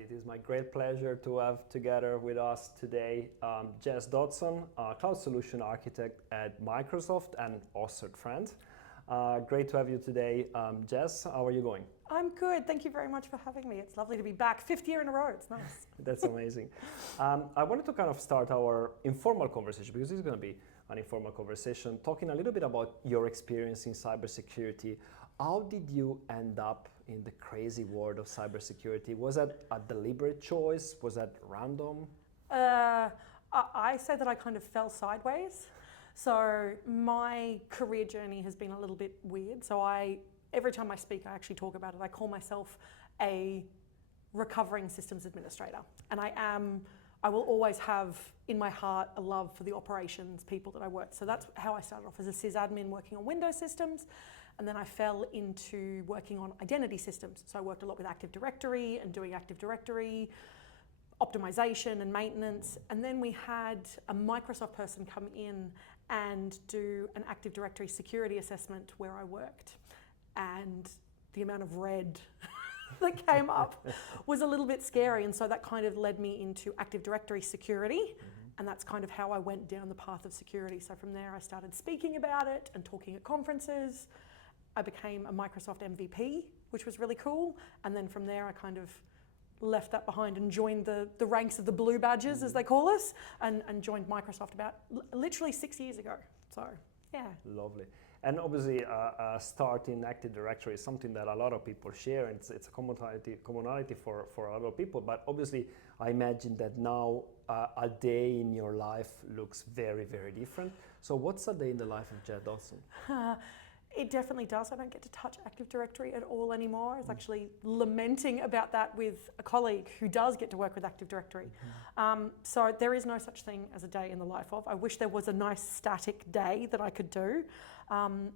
It is my great pleasure to have together with us today Jess Dodson, Cloud Solution Architect at Microsoft and AUSCERT friend. Great to have you today. Jess, how are you going? I'm good. Thank you very much for having me. It's lovely to be back. 5th year in a row. It's nice. That's amazing. I wanted to kind of start our informal conversation, because this is going to be an informal conversation, talking a little bit about your experience in cybersecurity. How did you end up in the crazy world of cybersecurity? Was that a deliberate choice? Was that random? I say that I kind of fell sideways. So my career journey has been a little bit weird. So every time I speak, I actually talk about it. I call myself a recovering systems administrator. And I will always have in my heart a love for the operations people that I work. So that's how I started off, as a sysadmin working on Windows systems. And then I fell into working on identity systems. So I worked a lot with Active Directory and doing Active Directory optimization and maintenance. And then we had a Microsoft person come in and do an Active Directory security assessment where I worked. And the amount of red that came up was a little bit scary. And so that kind of led me into Active Directory security. And that's kind of how I went down the path of security. So from there, I started speaking about it and talking at conferences. I became a Microsoft MVP, which was really cool. And then from there, I kind of left that behind and joined the ranks of the blue badges, as they call us, and joined Microsoft about literally 6 years ago. So, yeah. Lovely. And obviously, start in Active Directory is something that a lot of people share. And it's a commonality for a lot of people. But obviously, I imagine that now a day in your life looks very, very different. So what's a day in the life of Jess Dodson? It definitely does. I don't get to touch Active Directory at all anymore. I was actually lamenting about that with a colleague who does get to work with Active Directory. So there is no such thing as a day in the life of. I wish there was a nice static day that I could do.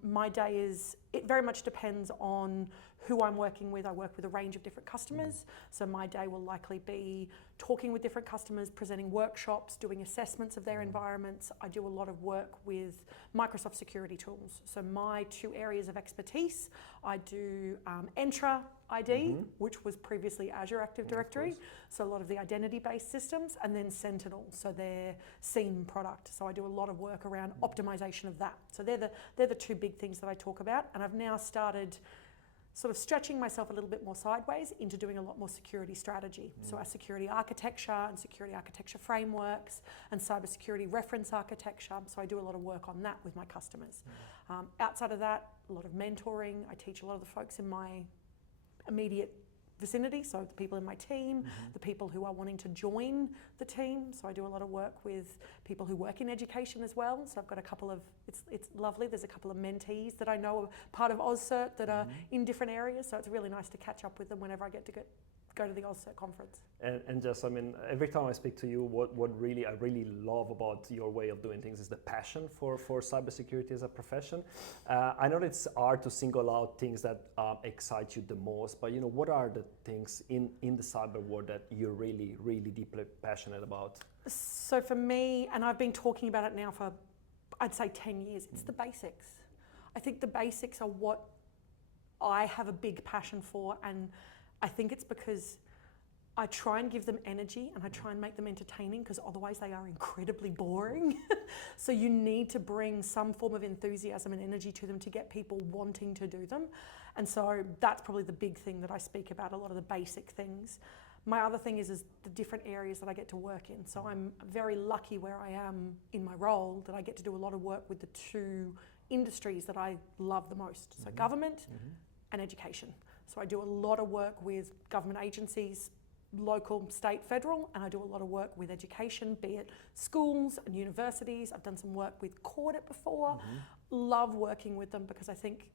My day it very much depends on who I'm working with. I work with a range of different customers. So my day will likely be talking with different customers, presenting workshops, doing assessments of their environments. I do a lot of work with Microsoft security tools. So my two areas of expertise, I do Entra ID, which was previously Azure Active Directory. So a lot of the identity-based systems, and then Sentinel, so their SIEM product. So I do a lot of work around optimization of that. So they're the two big things that I talk about. And I've now started sort of stretching myself a little bit more sideways into doing a lot more security strategy. So our security architecture and security architecture frameworks and cybersecurity reference architecture. So I do a lot of work on that with my customers. Outside of that, a lot of mentoring. I teach a lot of the folks in my immediate vicinity, so the people in my team, the people who are wanting to join the team. So I do a lot of work with people who work in education as well. So I've got a couple of, it's lovely, there's a couple of mentees that I know are part of AUSCERT that are in different areas. So it's really nice to catch up with them whenever I get to go to the AUSCERT conference. And just, I mean, every time I speak to you, what I really love about your way of doing things is the passion for cybersecurity as a profession. I know it's hard to single out things that excite you the most, but what are the things in the cyber world that you're really, really deeply passionate about? So for me, and I've been talking about it now for, I'd say 10 years, it's the basics. I think the basics are what I have a big passion for, and I think it's because I try and give them energy and I try and make them entertaining, because otherwise they are incredibly boring. So you need to bring some form of enthusiasm and energy to them to get people wanting to do them. And so that's probably the big thing that I speak about, a lot of the basic things. My other thing is the different areas that I get to work in. So I'm very lucky where I am in my role that I get to do a lot of work with the two industries that I love the most. So government and education. So I do a lot of work with government agencies, local, state, federal, and I do a lot of work with education, be it schools and universities. I've done some work with Audit before. Love working with them because I think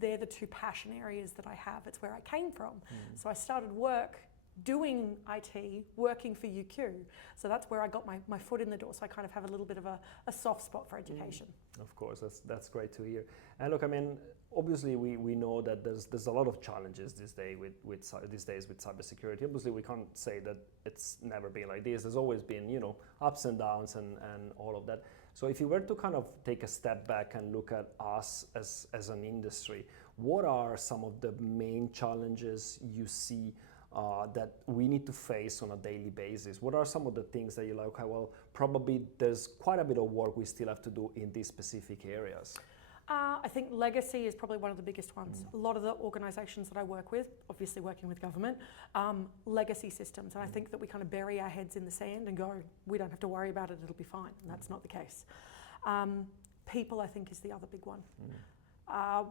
they're the two passion areas that I have. It's where I came from. So I started work doing IT, working for UQ. So that's where I got my foot in the door. So I kind of have a little bit of a soft spot for education. Of course, that's great to hear. And look, I mean, obviously we know that there's a lot of challenges these days with cybersecurity. Obviously, we can't say that it's never been like this. There's always been, ups and downs and all of that. So if you were to kind of take a step back and look at us as an industry, what are some of the main challenges you see that we need to face on a daily basis? What are some of the things that you're like, okay, well, probably there's quite a bit of work we still have to do in these specific areas? I think legacy is probably one of the biggest ones. A lot of the organisations that I work with, obviously working with government, legacy systems. And I think that we kind of bury our heads in the sand and go, we don't have to worry about it, it'll be fine. And that's not the case. People, I think, is the other big one.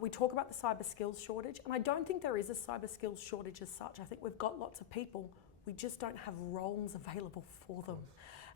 We talk about the cyber skills shortage, and I don't think there is a cyber skills shortage as such. I think we've got lots of people, we just don't have roles available for them.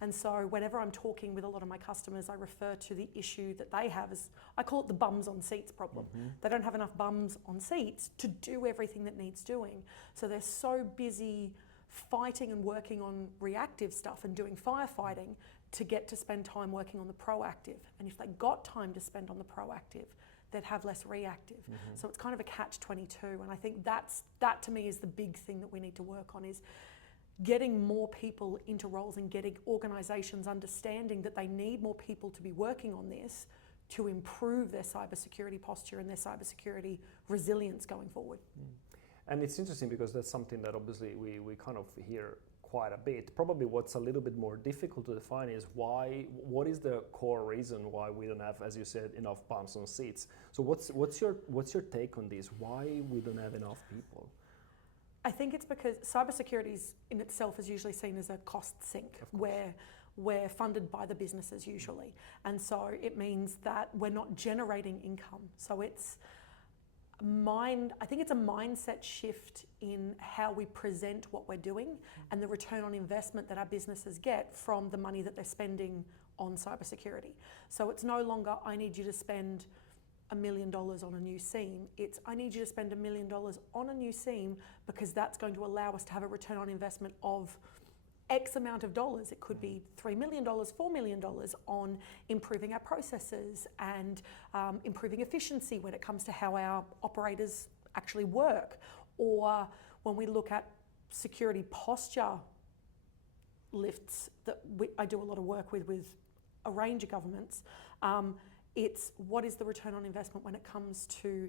And so whenever I'm talking with a lot of my customers, I refer to the issue that they have as, I call it the bums on seats problem. They don't have enough bums on seats to do everything that needs doing. So they're so busy fighting and working on reactive stuff and doing firefighting to get to spend time working on the proactive. And if they got time to spend on the proactive, they'd have less reactive. So it's kind of a catch-22. And I think that to me is the big thing that we need to work on, is getting more people into roles and getting organisations understanding that they need more people to be working on this to improve their cybersecurity posture and their cybersecurity resilience going forward. And it's interesting because that's something that obviously we kind of hear quite a bit. Probably what's a little bit more difficult to define is what is the core reason why we don't have, as you said, enough bums on seats? So what's your take on this? Why we don't have enough people? I think it's because cybersecurity in itself is usually seen as a cost sink, where we're funded by the businesses usually. And so it means that we're not generating income. So I think it's a mindset shift in how we present what we're doing and the return on investment that our businesses get from the money that they're spending on cybersecurity. So it's no longer, I need you to spend $1 million on a new SIEM. It's, I need you to spend $1 million on a new SIEM because that's going to allow us to have a return on investment of X amount of dollars. It could be $3 million, $4 million on improving our processes and improving efficiency when it comes to how our operators actually work. Or when we look at security posture lifts that I do a lot of work with a range of governments, it's what is the return on investment when it comes to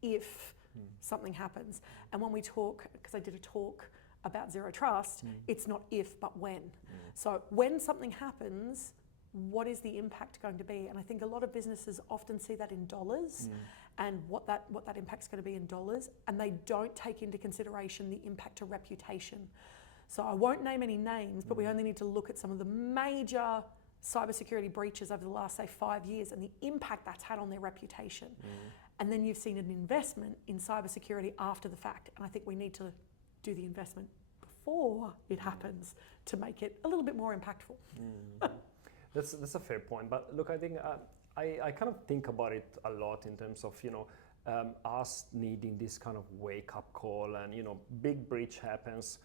if something happens. And when we talk, because I did a talk about zero trust, it's not if, but when. So when something happens, what is the impact going to be? And I think a lot of businesses often see that in dollars and what that impact's going to be in dollars, and they don't take into consideration the impact to reputation. So I won't name any names, but we only need to look at some of the major cybersecurity breaches over the last, say, 5 years and the impact that's had on their reputation. And then you've seen an investment in cybersecurity after the fact. And I think we need to do the investment before it happens to make it a little bit more impactful. That's a fair point. But look, I think I kind of think about it a lot in terms of, us needing this kind of wake-up call and, big breach happens,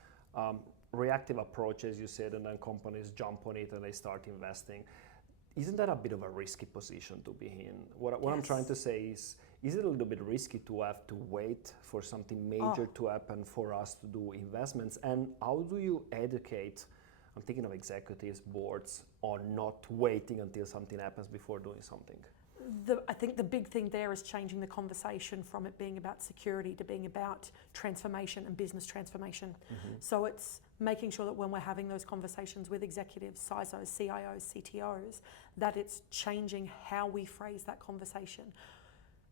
reactive approach, as you said, and then companies jump on it and they start investing. Isn't that a bit of a risky position to be in? What I'm trying to say is it a little bit risky to have to wait for something major to happen for us to do investments? And how do you educate, I'm thinking of executives, boards, on not waiting until something happens before doing something? I think the big thing there is changing the conversation from it being about security to being about transformation and business transformation. So it's making sure that when we're having those conversations with executives, CISOs, CIOs, CTOs, that it's changing how we phrase that conversation.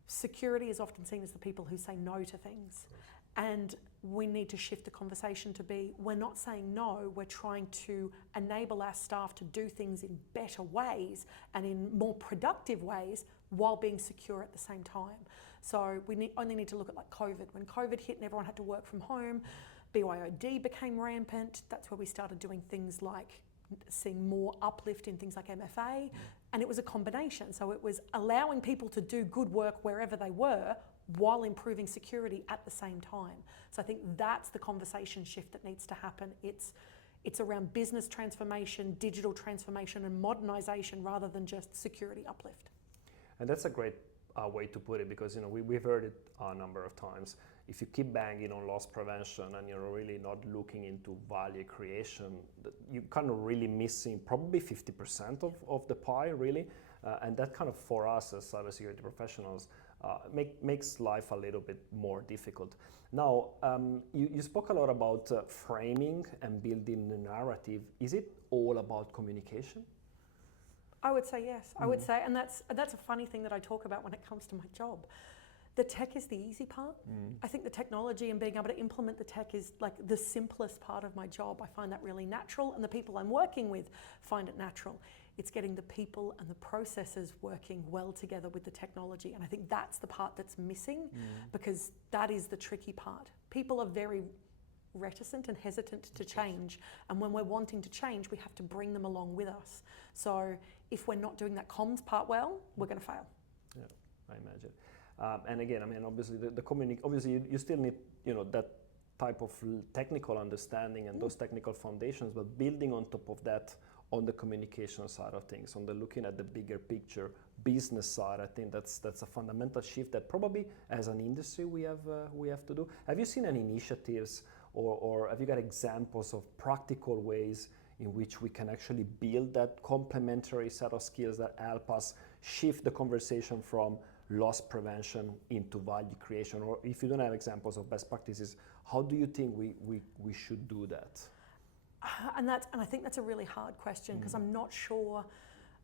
Security is often seen as the people who say no to things. And we need to shift the conversation to be, we're not saying no, we're trying to enable our staff to do things in better ways and in more productive ways while being secure at the same time. So we only need to look at like COVID. When COVID hit and everyone had to work from home, BYOD became rampant. That's where we started doing things like seeing more uplift in things like MFA. And it was a combination. So it was allowing people to do good work wherever they were while improving security at the same time. So I think that's the conversation shift that needs to happen. It's around business transformation, digital transformation and modernization rather than just security uplift. And that's a great way to put it, because we've heard it a number of times. If you keep banging on loss prevention and you're really not looking into value creation, you're kind of really missing probably 50% of the pie, really. And that kind of, for us as cybersecurity professionals, makes life a little bit more difficult. Now, you spoke a lot about framing and building the narrative. Is it all about communication? I would say yes. I would say, and that's a funny thing that I talk about when it comes to my job. The tech is the easy part. I think the technology and being able to implement the tech is like the simplest part of my job. I find that really natural, and the people I'm working with find it natural. It's getting the people and the processes working well together with the technology, and I think that's the part that's missing, because that is the tricky part. People are very reticent and hesitant to change, and when we're wanting to change, we have to bring them along with us. So if we're not doing that comms part well, we're going to fail. Yeah, I imagine. And again, I mean, obviously, obviously you still need, that type of technical understanding and those technical foundations, but building on top of that on the communication side of things, on the looking at the bigger picture business side, I think that's a fundamental shift that probably as an industry we have to do. Have you seen any initiatives or have you got examples of practical ways in which we can actually build that complementary set of skills that help us shift the conversation from loss prevention into value creation? Or if you don't have examples of best practices, how do you think we should do that? And I think that's a really hard question, because I'm not sure.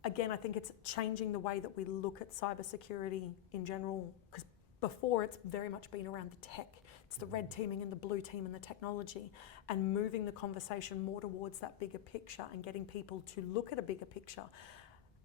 Again, I think it's changing the way that we look at cybersecurity in general, because before it's very much been around the tech. It's the red teaming and the blue team and the technology, and moving the conversation more towards that bigger picture and getting people to look at a bigger picture.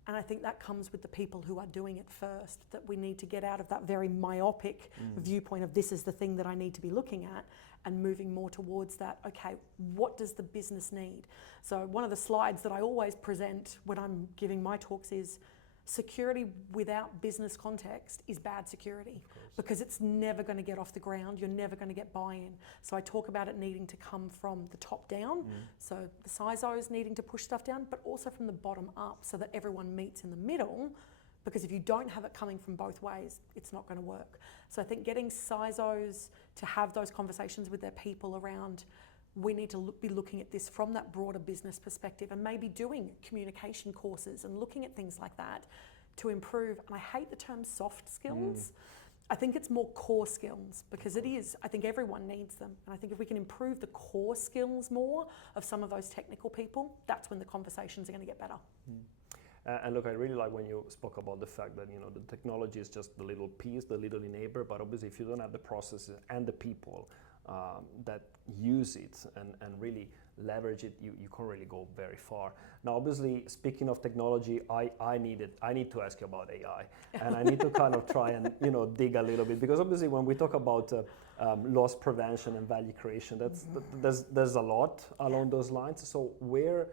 And I think that comes with the people who are doing it first, that we need to get out of that very myopic viewpoint of this is the thing that I need to be looking at, and moving more towards that, okay, what does the business need? So one of the slides that I always present when I'm giving my talks is security without business context is bad security, because it's never going to get off the ground. You're never going to get buy-in. So I talk about it needing to come from the top down, so the CISOs needing to push stuff down, but also from the bottom up, so that everyone meets in the middle, because if you don't have it coming from both ways, it's not going to work. So I think getting CISOs to have those conversations with their people around, we need to be looking at this from that broader business perspective, and maybe doing communication courses and looking at things like that to improve. And I hate the term soft skills. I think it's more core skills, because it is, I think everyone needs them. And I think if we can improve the core skills more of some of those technical people, that's when the conversations are going to get better. And look, I really like when you spoke about the fact that the technology is just the little piece, the little enabler, but obviously if you don't have the processes and the people that use it and really leverage it, you can't really go very far. Now, obviously, speaking of technology, I need to ask you about AI, and I need to kind of try and dig a little bit, because obviously when we talk about loss prevention and value creation, there's a lot along those lines. So where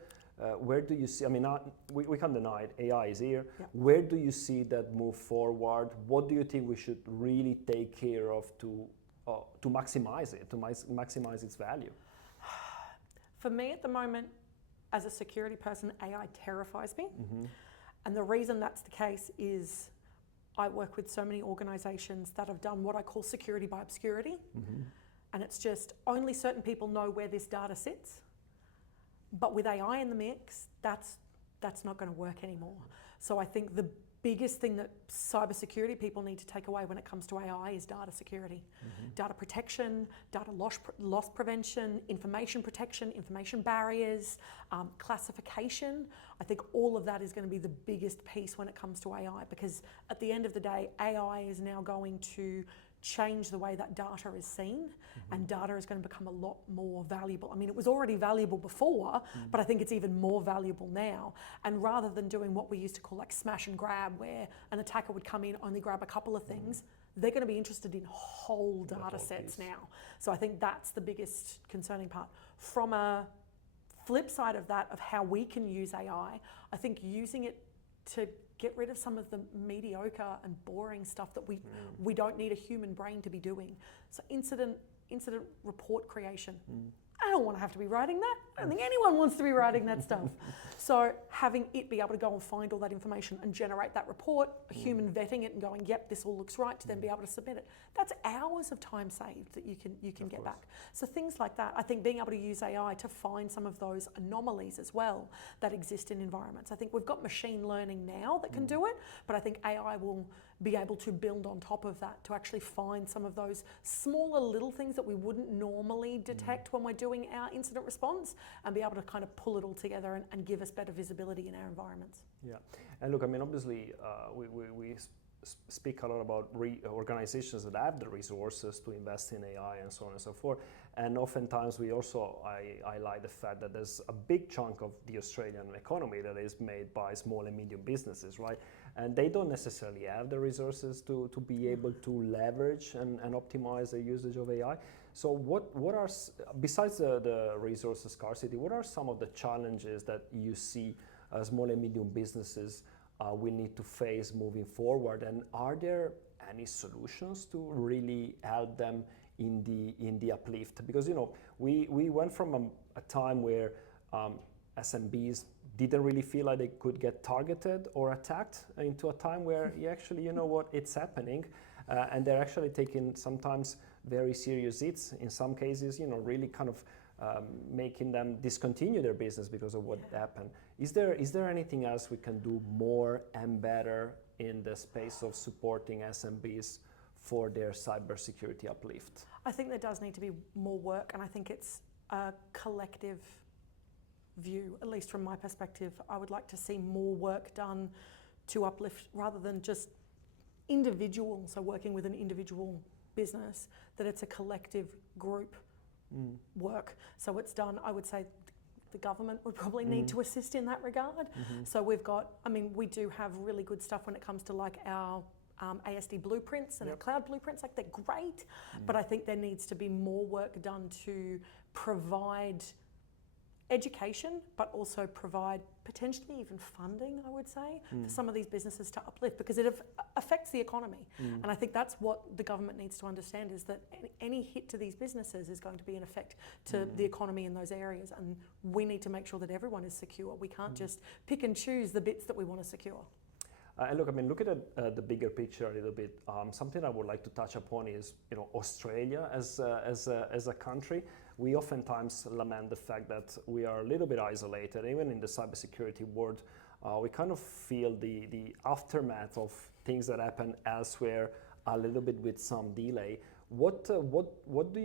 do you see? I mean, we can't deny it. AI is here. Yeah. Where do you see that move forward? What do you think we should really take care of to maximize it, to maximize its value? For me at the moment, as a security person, AI terrifies me. And the reason that's the case is I work with so many organizations that have done what I call security by obscurity. And it's just only certain people know where this data sits. But with AI in the mix, that's not going to work anymore. So I think the biggest thing that cybersecurity people need to take away when it comes to AI is data security. Data protection, data loss prevention, information protection, information barriers, classification. I think all of that is going to be the biggest piece when it comes to AI, because at the end of the day, AI is now going to change the way that data is seen, and data is going to become a lot more valuable. I mean, it was already valuable before, but I think it's even more valuable now. And rather than doing what we used to call like smash and grab, where an attacker would come in, only grab a couple of things, they're going to be interested in whole data sets now. So I think that's the biggest concerning part. From a flip side of that, of how we can use AI, I think using it to get rid of some of the mediocre and boring stuff that we don't need a human brain to be doing. So incident report creation. I don't want to have to be writing that. I don't think anyone wants to be writing that stuff. So having it be able to go and find all that information and generate that report, a human vetting it and going, yep, this all looks right, to then be able to submit it. That's hours of time saved that you can get back. So things like that. I think being able to use AI to find some of those anomalies as well that exist in environments. I think we've got machine learning now that can do it, but I think AI will be able to build on top of that, to actually find some of those smaller little things that we wouldn't normally detect when we're doing our incident response, and be able to kind of pull it all together and give us better visibility in our environments. Yeah, and look, I mean, obviously, we speak a lot about organizations that have the resources to invest in AI and so on and so forth. And oftentimes we also highlight the fact that there's a big chunk of the Australian economy that is made by small and medium businesses, right? And they don't necessarily have the resources to be able to leverage and optimize the usage of AI. So what are, besides the resource scarcity, what are some of the challenges that you see small and medium businesses will need to face moving forward, and are there any solutions to really help them in the uplift? Because we went from a time where SMBs didn't really feel like they could get targeted or attacked, into a time where you actually, it's happening, and they're actually taking sometimes very serious hits, in some cases, really kind of making them discontinue their business because of what happened. Is there anything else we can do more and better in the space of supporting SMBs for their cybersecurity uplift? I think there does need to be more work, and I think it's a collective view, at least from my perspective. I would like to see more work done to uplift, rather than just individuals, so working with an individual business, that it's a collective group work. So it's done, I would say the government would probably need to assist in that regard. So we do have really good stuff when it comes to like our ASD blueprints and our cloud blueprints, like they're great, but I think there needs to be more work done to provide education, but also provide potentially even funding, I would say, for some of these businesses to uplift, because it affects the economy. And I think that's what the government needs to understand, is that any hit to these businesses is going to be an effect to the economy in those areas, and we need to make sure that everyone is secure. We can't just pick and choose the bits that we want to secure. And look, look at the bigger picture a little bit. Something I would like to touch upon is, Australia as a country. We oftentimes lament the fact that we are a little bit isolated, even in the cybersecurity world. We kind of feel the aftermath of things that happen elsewhere a little bit with some delay. How do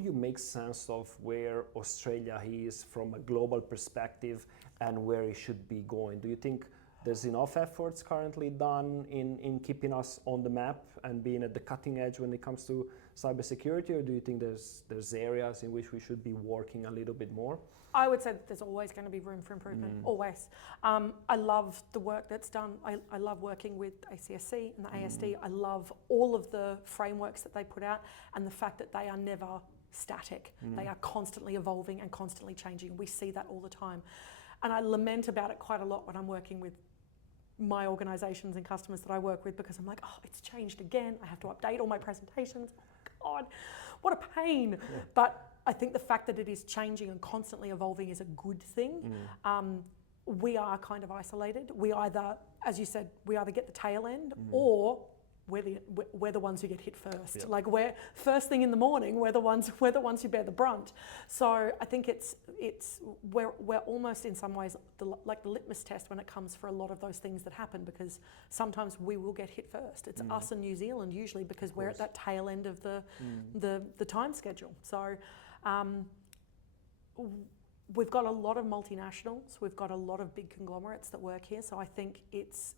you make sense of where Australia is from a global perspective and where it should be going? Do you think there's enough efforts currently done in keeping us on the map and being at the cutting edge when it comes to cybersecurity, or do you think there's areas in which we should be working a little bit more? I would say that there's always going to be room for improvement, always. I love the work that's done. I love working with ACSC and the ASD. I love all of the frameworks that they put out, and the fact that they are never static. They are constantly evolving and constantly changing. We see that all the time. And I lament about it quite a lot when I'm working with my organisations and customers that I work with, because I'm like, oh, it's changed again. I have to update all my presentations. Oh my God, what a pain. Yeah. But I think the fact that it is changing and constantly evolving is a good thing. We are kind of isolated. We either, as you said, we either get the tail end, or we're the ones who get hit first. Yep. Like we're first thing in the morning. We're the ones who bear the brunt. So I think we're almost in some ways like the litmus test when it comes for a lot of those things that happen, because sometimes we will get hit first. It's us and New Zealand usually, because we're at that tail end of the time schedule. So we've got a lot of multinationals, we've got a lot of big conglomerates that work here, so I think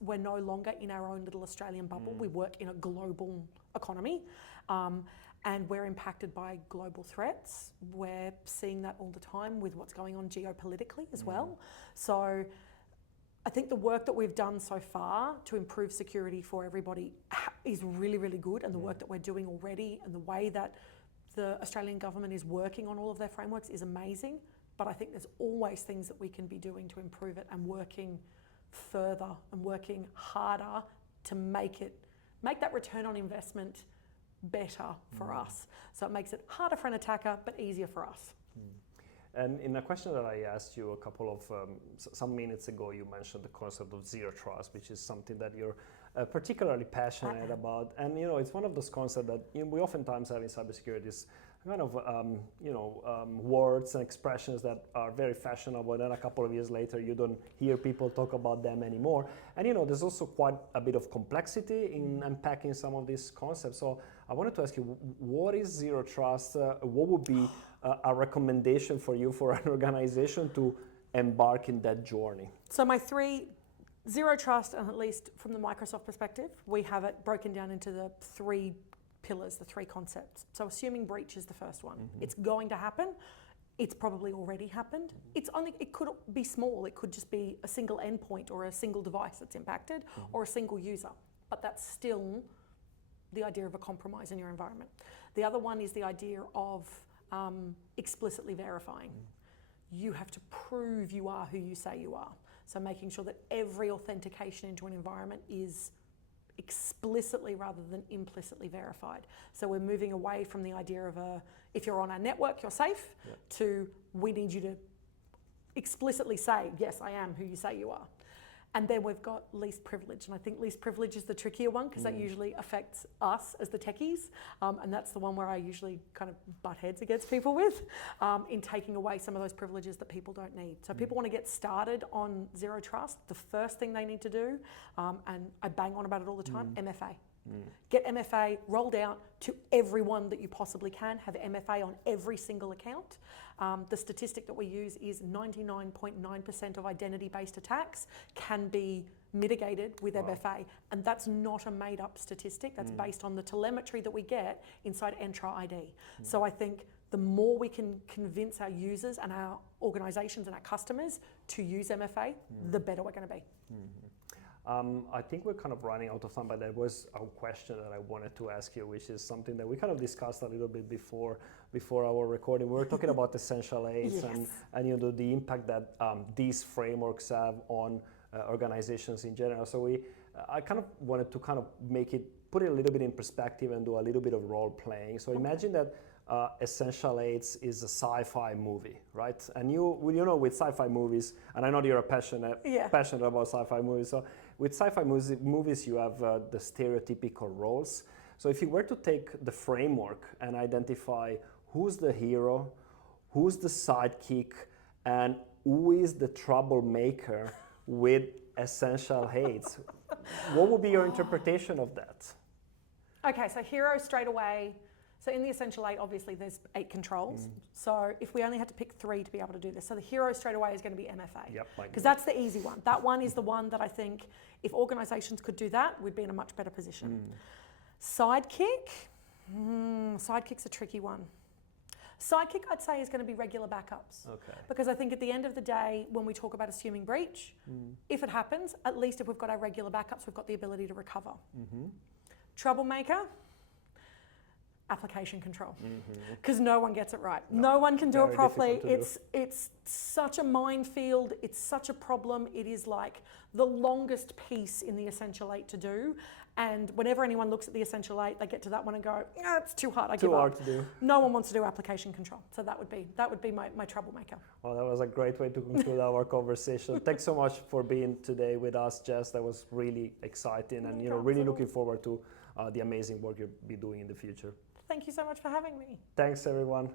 we're no longer in our own little Australian bubble. We work in a global economy, and we're impacted by global threats. We're seeing that all the time with what's going on geopolitically as well. So I think the work that we've done so far to improve security for everybody is really, really good, and the work that we're doing already and the way that the Australian government is working on all of their frameworks is amazing. But I think there's always things that we can be doing to improve it, and working further and working harder to make that return on investment better for us. So it makes it harder for an attacker, but easier for us. And in a question that I asked you a couple of some minutes ago, you mentioned the concept of zero trust, which is something that you're particularly passionate about. And it's one of those concepts that we oftentimes have in cybersecurity, is kind of words and expressions that are very fashionable, and then a couple of years later you don't hear people talk about them anymore. And there's also quite a bit of complexity in unpacking some of these concepts. So I wanted to ask you, what is Zero Trust? What would be a recommendation for you for an organization to embark in that journey? So my three, Zero Trust, and at least from the Microsoft perspective, we have it broken down into the three pillars, the three concepts. So assuming breach is the first one. It's going to happen. It's probably already happened. It could be small. It could just be a single endpoint or a single device that's impacted or a single user. But that's still the idea of a compromise in your environment. The other one is the idea of explicitly verifying. You have to prove you are who you say you are. So making sure that every authentication into an environment is explicitly rather than implicitly verified. So we're moving away from the idea of if you're on our network, you're safe, to we need you to explicitly say, yes, I am who you say you are. And then we've got least privilege. And I think least privilege is the trickier one because that usually affects us as the techies. And that's the one where I usually kind of butt heads against people with in taking away some of those privileges that people don't need. So people want to get started on Zero Trust. The first thing they need to do, and I bang on about it all the time, MFA. Get MFA rolled out to everyone that you possibly can. Have MFA on every single account. The statistic that we use is 99.9% of identity-based attacks can be mitigated with MFA. And that's not a made-up statistic. That's based on the telemetry that we get inside Entra ID. So I think the more we can convince our users and our organizations and our customers to use MFA, the better we're going to be. I think we're kind of running out of time, but there was a question that I wanted to ask you, which is something that we kind of discussed a little bit before our recording. We were talking about essential aids and the impact that these frameworks have on organizations in general. So I kind of wanted to kind of put it a little bit in perspective and do a little bit of role playing. So imagine that Essential Aids is a sci-fi movie, right? And with sci-fi movies, and I know you're passionate about sci-fi movies. So with sci-fi movies, you have the stereotypical roles. So if you were to take the framework and identify who's the hero, who's the sidekick, and who is the troublemaker with Essential Aids, what would be your interpretation of that? Okay, so hero straight away. So in the Essential 8, obviously there's 8 controls. So if we only had to pick 3 to be able to do this, so the hero straight away is going to be MFA. Because that's the easy one. That one is the one that I think if organizations could do that, we'd be in a much better position. Sidekick? Sidekick's a tricky one. Sidekick, I'd say, is going to be regular backups. Because I think at the end of the day, when we talk about assuming breach, if it happens, at least if we've got our regular backups, we've got the ability to recover. Troublemaker? Application control, because no one gets it right. No one can do it properly. It's such a minefield. It's such a problem. It is like the longest piece in the Essential 8 to do. And whenever anyone looks at the Essential 8, they get to that one and go, it's too hard. I give up. Too hard to do. No one wants to do application control. So that would be my troublemaker. Well, that was a great way to conclude our conversation. Thanks so much for being today with us, Jess. That was really exciting, and really looking forward to the amazing work you'll be doing in the future. Thank you so much for having me. Thanks, everyone.